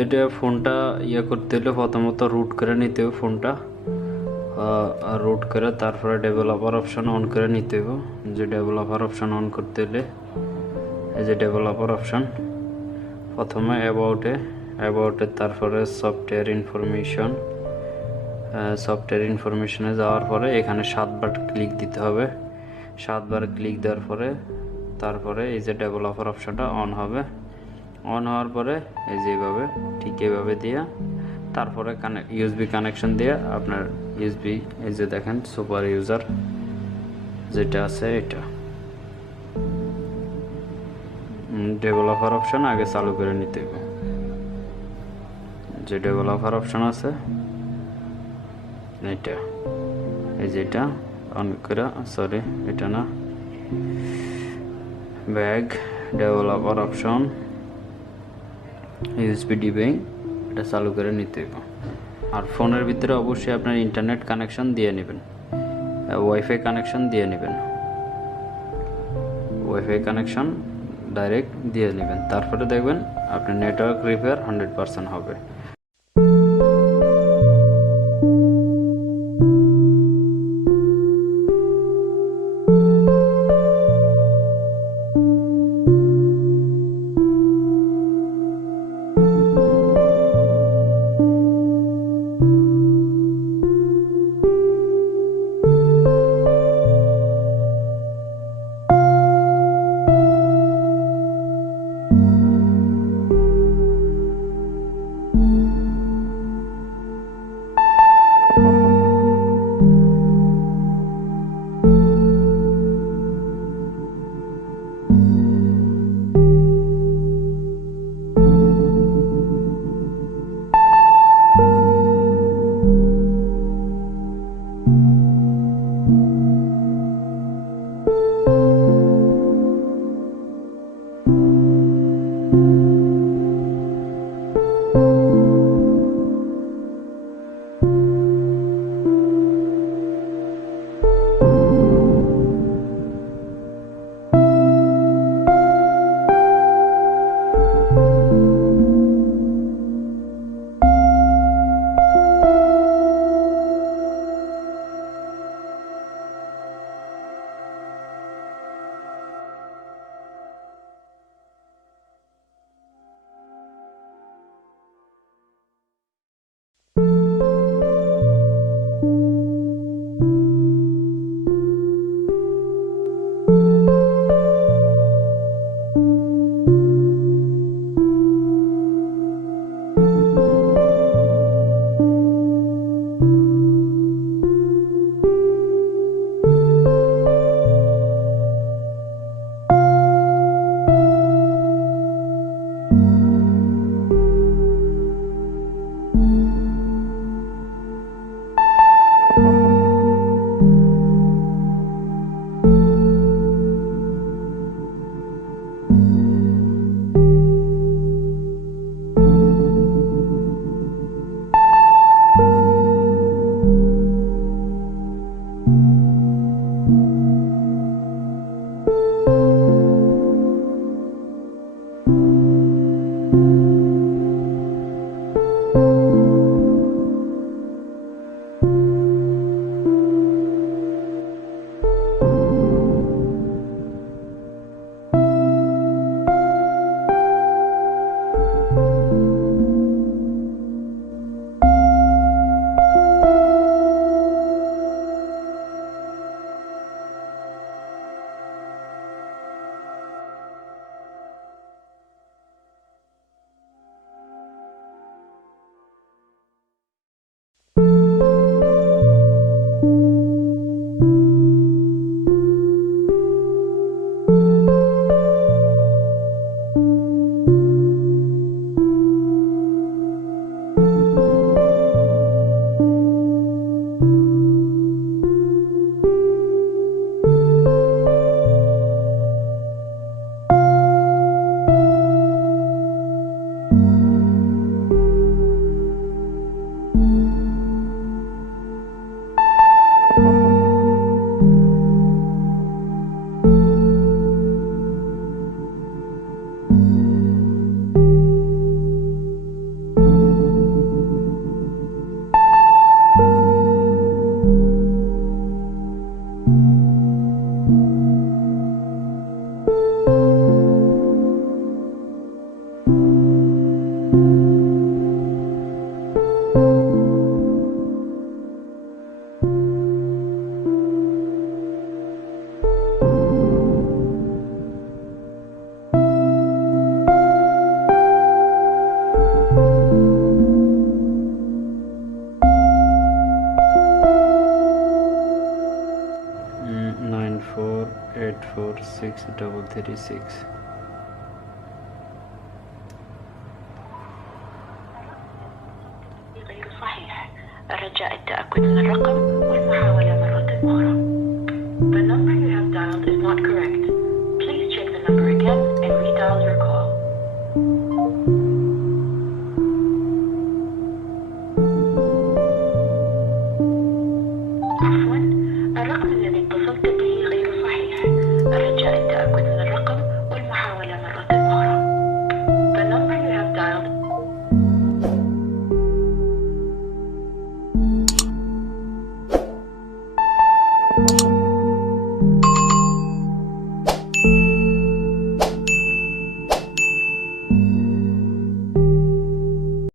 এটা ফোনটা করতে হলে প্রথমত রুট করে নিতে হবে ফোনটা, রুট করে তারপরে ডেভেলপার অপশন অন করে নিতে হবে। যে ডেভেলপার অপশন অন করতে হলে এই যে ডেভেলপার অপশন, প্রথমে অ্যাবাউটের তারপরে সফটওয়্যার ইনফরমেশনে যাওয়ার পরে এখানে 7বার ক্লিক দিতে হবে। 7বার ক্লিক দেওয়ার পরে তারপরে এই যে ডেভেলপার অপশনটা অন হবে। অন হওয়ার পরে এই যে ঠিক এইভাবে দিয়া তারপরে ইউএসবি কানেকশন দিয়ে আপনার ইউএসবি, এই যে দেখেন সুপার ইউজার যেটা আছে এটা ডেভেলপার অপশন আগে চালু করে নিতে হবে। যে ডেভেলপার অপশন আছে এটা, এই যেটা অন করে, সরি এটা না, bag developer option USB debugging এটা চালু করে নিতে হবে। আর ফোনের ভিতরে অবশ্যই আপনার ইন্টারনেট কানেকশন দিয়ে নেবেন, ওয়াইফাই কানেকশন দিয়ে নেবেন, ওয়াইফাই কানেকশন ডাইরেক্ট দিয়ে নেবেন। তারপরে দেখবেন আপনার নেটওয়ার্ক রিপেয়ার 100% হবে। 4846336. غير صحيح. الرجاء التأكد من الرقم والمحاولة مرة أخرى. The number you have dialed is not correct. Please check the number again and redial your call. عفوا، الرقم الذي اتصلت به غير صحيح. الرجاء التأكد من الرقم والمحاولة مرة أخرى. The number you have dialed